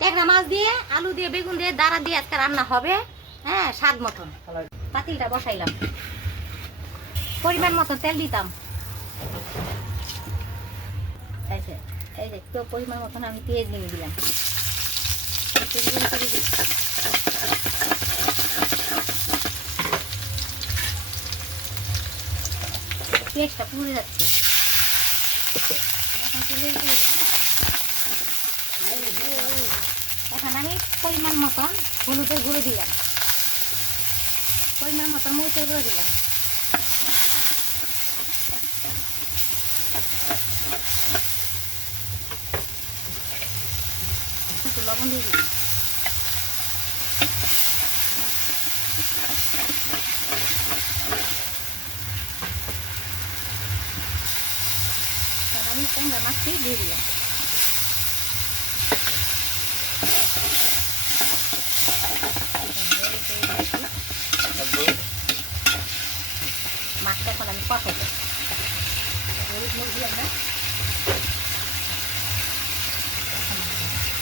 ট্যাংরা মাছ দিয়ে আলু দিয়ে বেগুন দিয়ে দাঁড়া দিয়ে আজকে রান্না হবে। হ্যাঁ, স্বাদ মতন। পাতিলটা বসাইলাম, পরিমাণ মতো তেল দিতাম। এই যে একটু পরিমাণ মতন আমি পেঁয়াজ নিয়ে দিলাম। পেঁয়াজটা পুড়ে যাচ্ছে। এখন আমি পরিমাণ মতন হলুদের গুঁড়ো দিলাম, পরিমাণ মতন মরিচের গুঁড়ো দিলাম, একটু লবণ দিয়ে দিলাম। আমি ট্যাংরা মাছটি দিয়ে দিলাম। মাছটা এখন আমি কষাবো।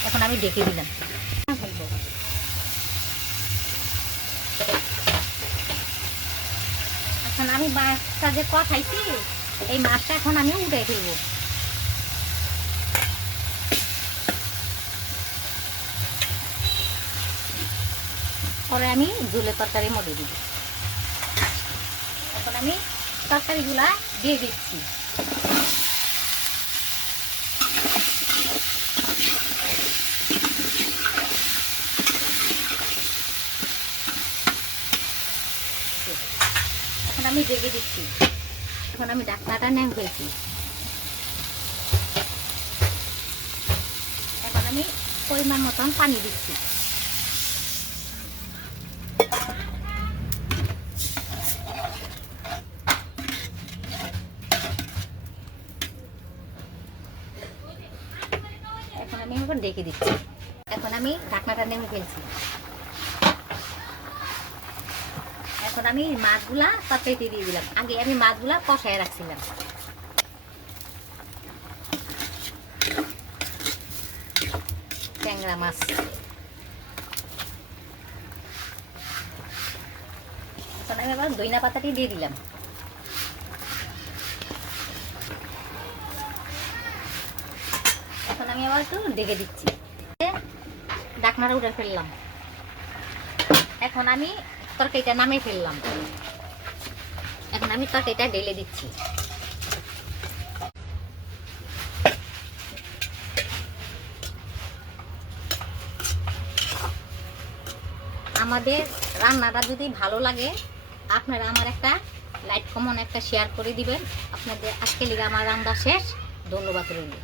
এখন আমি ডেকে দিলাম। এখন আমি মাছটা যে কষাইছি, এই মাছটা এখন আমি উঠে ফেলবো। পরে আমি ঝোলের তরকারির মধ্যে দিব। এখন আমি তরকারিগুলা দিয়ে দিচ্ছি। এখন আমি ঢেকে দিচ্ছি। এখন আমি ঢাকনাটা নেমে ফেলছি। এখন আমি পরিমাণ মতন পানি দিচ্ছি। এখন আমি এখন ঢেকে দিচ্ছি। এখন আমি ঢাকনাটা নেমে ফেলছি। এখন আমি মাছগুলা তরকারিতে দিয়ে দিলাম। আগে আমি মাছগুলা কষায় রাখছিলাম। ট্যাংরা মাছ এখন আমি আবার ধইনা পাতাটি দিয়ে দিলাম। এখন আমি আবার একটু ঢেকে দিচ্ছি। ঢাকনাটা উঠে ফেললাম। এখন আমি তরকারিটা নামিয়ে ফেললাম। এখন আমি তরকারিটা ঢেলে দিচ্ছি। আমাদের রান্নাটা যদি ভালো লাগে, আপনারা আমার একটা লাইক কমেন্ট একটা শেয়ার করে দিবেন। আপনাদের আজকে লিগে আমার রান্না শেষ। ধন্যবাদ রইল।